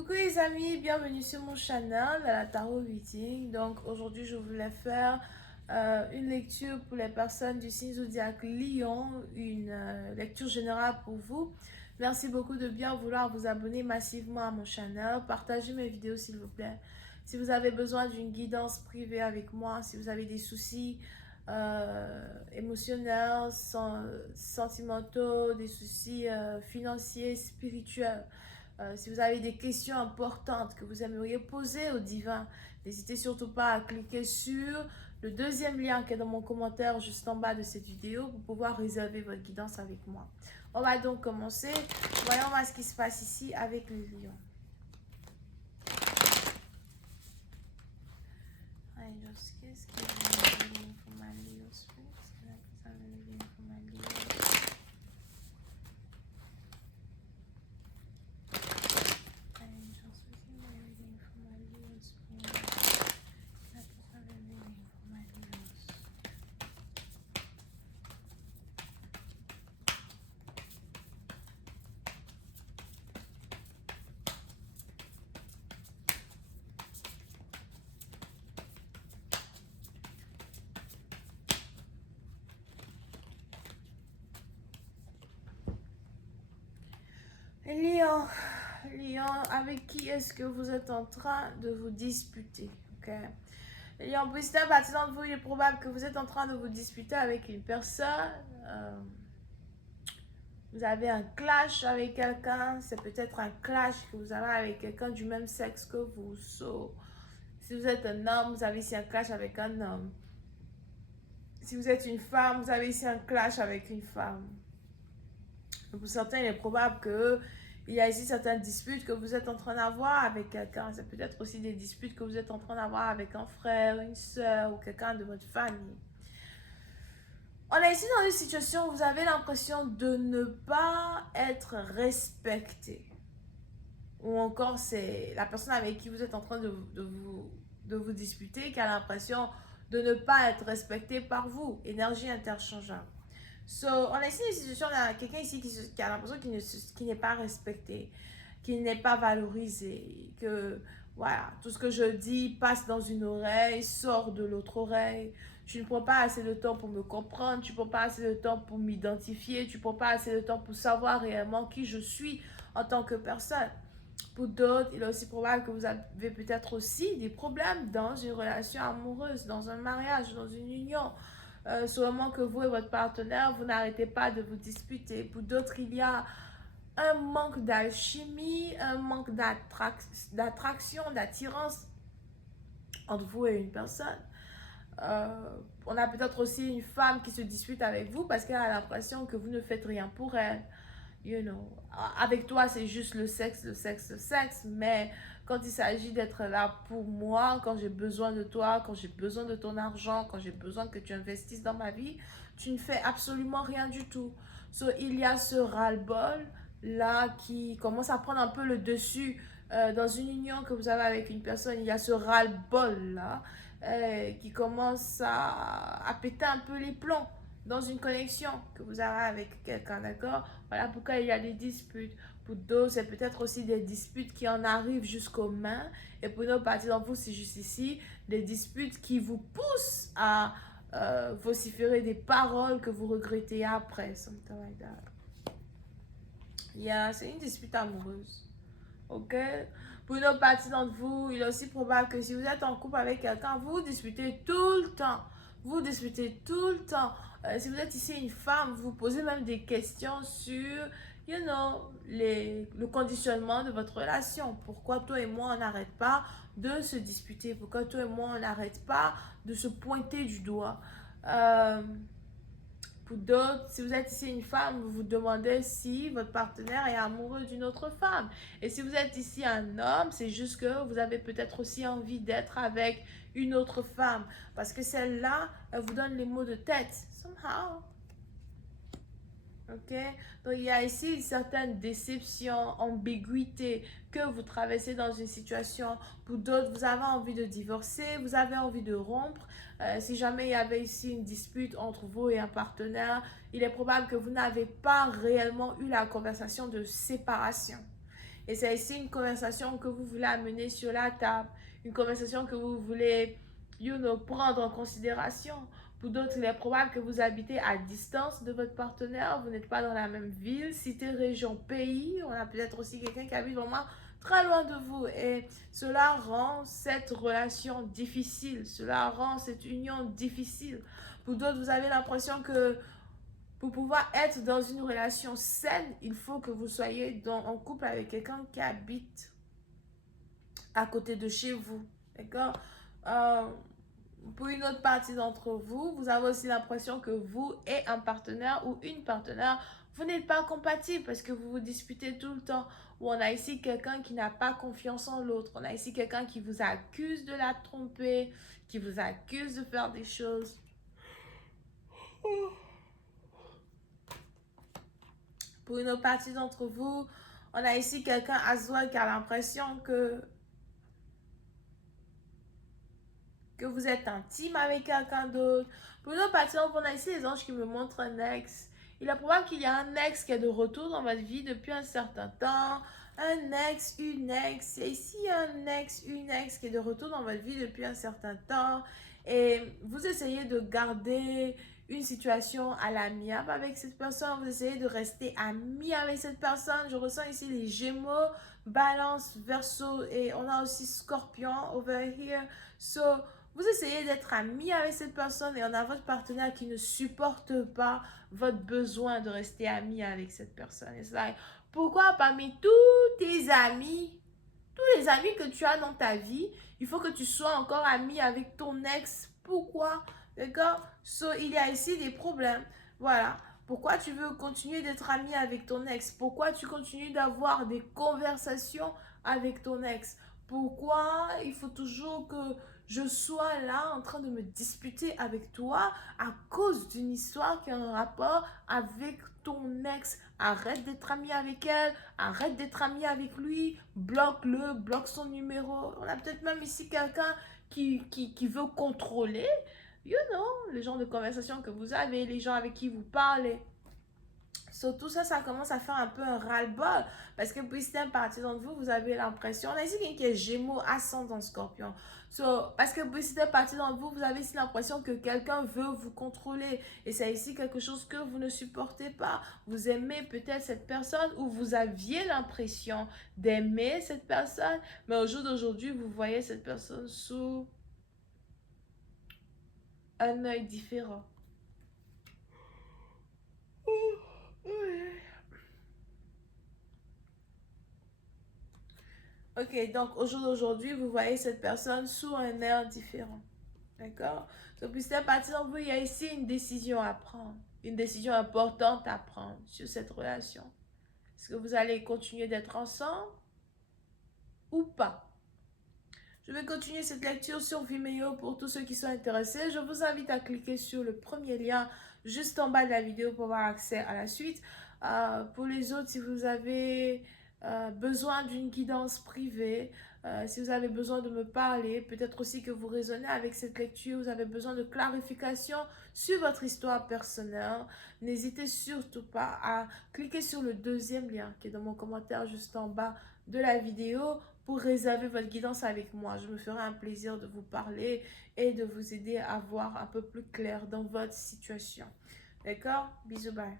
Coucou les amis, bienvenue sur mon channel à la Tarot Reading. Donc aujourd'hui je voulais faire une lecture pour les personnes du signe zodiaque Lion, une lecture générale pour vous. Merci beaucoup de bien vouloir vous abonner massivement à mon channel, partagez mes vidéos s'il vous plaît. Si vous avez besoin d'une guidance privée avec moi, si vous avez des soucis émotionnels, sentimentaux, des soucis financiers, spirituels, si vous avez des questions importantes que vous aimeriez poser au divin, n'hésitez surtout pas à cliquer sur le deuxième lien qui est dans mon commentaire juste en bas de cette vidéo pour pouvoir réserver votre guidance avec moi. On va donc commencer. Voyons voir ce qui se passe ici avec le lion. Alors, qu'est-ce que vous avez pour ma Leo Spirit? Qu'est-ce que vous avez pour ma Leo? Lion, Lion, avec qui est-ce que vous êtes en train de vous disputer? Ok. Lion, pour certaines parties d'entre vous, il est probable que vous êtes en train de vous disputer avec une personne. Vous avez un clash avec quelqu'un. C'est peut-être un clash que vous avez avec quelqu'un du même sexe que vous. So, si vous êtes un homme, vous avez ici un clash avec un homme. Si vous êtes une femme, vous avez ici un clash avec une femme. Pour certains, il est probable qu'il y a ici certaines disputes que vous êtes en train d'avoir avec quelqu'un. C'est peut-être aussi des disputes que vous êtes en train d'avoir avec un frère, une soeur ou quelqu'un de votre famille. On est ici dans une situation où vous avez l'impression de ne pas être respecté. Ou encore, c'est la personne avec qui vous êtes en train de vous disputer qui a l'impression de ne pas être respecté par vous. Énergie interchangeable. So, on a ici une situation, on a quelqu'un ici qui a l'impression qu'il n'est pas respecté, qu'il n'est pas valorisé, que voilà, tout ce que je dis passe dans une oreille, sort de l'autre oreille. Tu ne prends pas assez de temps pour me comprendre, tu ne prends pas assez de temps pour m'identifier, tu ne prends pas assez de temps pour savoir réellement qui je suis en tant que personne. Pour d'autres, il est aussi probable que vous avez peut-être aussi des problèmes dans une relation amoureuse, dans un mariage, dans une union. Sûrement que vous et votre partenaire, vous n'arrêtez pas de vous disputer. Pour d'autres, il y a un manque d'alchimie, un manque d'attraction, d'attirance entre vous et une personne. On a peut-être aussi une femme qui se dispute avec vous parce qu'elle a l'impression que vous ne faites rien pour elle. You know, avec toi, c'est juste le sexe, le sexe, le sexe, mais quand il s'agit d'être là pour moi, quand j'ai besoin de toi, quand j'ai besoin de ton argent, quand j'ai besoin que tu investisses dans ma vie, tu ne fais absolument rien du tout. So, il y a ce ras-le-bol là qui commence à prendre un peu le dessus dans une union que vous avez avec une personne. Il y a ce ras-le-bol là qui commence à péter un peu les plombs dans une connexion que vous avez avec quelqu'un, d'accord? Voilà pourquoi il y a des disputes. Pour d'autres, c'est peut-être aussi des disputes qui en arrivent jusqu'aux mains. Et pour une autre partie d'entre vous, c'est juste ici, des disputes qui vous poussent à vociférer des paroles que vous regrettez après. Something like that. Yeah, c'est une dispute amoureuse. Ok? Pour une autre partie d'entre vous, il est aussi probable que si vous êtes en couple avec quelqu'un, vous vous disputez tout le temps. Vous disputez tout le temps. Si vous êtes ici une femme, vous posez même des questions sur, le conditionnement de votre relation. Pourquoi toi et moi, on n'arrête pas de se disputer? Pourquoi toi et moi, on n'arrête pas de se pointer du doigt? Pour d'autres, si vous êtes ici une femme, vous vous demandez si votre partenaire est amoureux d'une autre femme. Et si vous êtes ici un homme, c'est juste que vous avez peut-être aussi envie d'être avec une autre femme. Parce que celle-là, elle vous donne les mots de tête. Somehow. Ok? Donc, il y a ici une certaine déception, ambiguïté que vous traversez dans une situation. Pour d'autres, vous avez envie de divorcer, vous avez envie de rompre. Si jamais il y avait ici une dispute entre vous et un partenaire, il est probable que vous n'avez pas réellement eu la conversation de séparation. Et c'est ici une conversation que vous voulez amener sur la table. Une conversation que vous voulez, prendre en considération. Pour d'autres, il est probable que vous habitez à distance de votre partenaire. Vous n'êtes pas dans la même ville, cité, région, pays. On a peut-être aussi quelqu'un qui habite vraiment très loin de vous. Et cela rend cette relation difficile. Cela rend cette union difficile. Pour d'autres, vous avez l'impression que pour pouvoir être dans une relation saine, il faut que vous soyez en couple avec quelqu'un qui habite à côté de chez vous. D'accord? Euh, pour une autre partie d'entre vous, vous avez aussi l'impression que vous et un partenaire ou une partenaire, vous n'êtes pas compatibles parce que vous vous disputez tout le temps. Ou on a ici quelqu'un qui n'a pas confiance en l'autre. On a ici quelqu'un qui vous accuse de la tromper, qui vous accuse de faire des choses. Pour une autre partie d'entre vous, on a ici quelqu'un à soi qui a l'impression que vous êtes intime avec quelqu'un d'autre. Pour une autre partie d'entre vous, on a ici les anges qui me montrent un ex. Il est probable qu'il y a un ex qui est de retour dans votre vie depuis un certain temps. Un ex, une ex. Et ici, un ex, une ex qui est de retour dans votre vie depuis un certain temps. Et vous essayez de garder une situation à l'amiable avec cette personne. Vous essayez de rester ami avec cette personne. Je ressens ici les Gémeaux, Balance, Verseau. Et on a aussi Scorpion over here. So, vous essayez d'être ami avec cette personne et on a votre partenaire qui ne supporte pas votre besoin de rester ami avec cette personne. Et c'est like, pourquoi parmi tous tes amis, tous les amis que tu as dans ta vie, il faut que tu sois encore ami avec ton ex? Pourquoi? D'accord? So, il y a ici des problèmes. Voilà. Pourquoi tu veux continuer d'être ami avec ton ex? Pourquoi tu continues d'avoir des conversations avec ton ex? Pourquoi il faut toujours que je sois là en train de me disputer avec toi à cause d'une histoire qui a un rapport avec ton ex? Arrête d'être ami avec elle, arrête d'être ami avec lui, bloque-le, bloque son numéro. On a peut-être même ici quelqu'un qui veut contrôler, le genre de conversation que vous avez, les gens avec qui vous parlez. So, tout ça, ça commence à faire un peu un ras-le-bol. Parce que puis certaines parties d'entre vous, vous avez l'impression, on a ici quelqu'un qui est Gémeaux, ascendant Scorpion. So, parce que puis certaines parties d'entre vous, vous avez ici l'impression que quelqu'un veut vous contrôler. Et c'est ici quelque chose que vous ne supportez pas. Vous aimez peut-être cette personne ou vous aviez l'impression d'aimer cette personne. Mais au jour d'aujourd'hui, vous voyez cette personne sous un œil différent. Ok, donc au jour d'aujourd'hui, vous voyez cette personne sous un air différent. D'accord? Donc, puis c'est parti d'entre vous, il y a ici une décision à prendre. Une décision importante à prendre sur cette relation. Est-ce que vous allez continuer d'être ensemble ou pas? Je vais continuer cette lecture sur Vimeo pour tous ceux qui sont intéressés. Je vous invite à cliquer sur le premier lien juste en bas de la vidéo pour avoir accès à la suite. Pour les autres, si vous avez besoin d'une guidance privée, si vous avez besoin de me parler, peut-être aussi que vous raisonnez avec cette lecture, vous avez besoin de clarification sur votre histoire personnelle, n'hésitez surtout pas à cliquer sur le deuxième lien qui est dans mon commentaire juste en bas de la vidéo pour réserver votre guidance avec moi. Je me ferai un plaisir de vous parler et de vous aider à voir un peu plus clair dans votre situation. D'accord? Bisous, bye.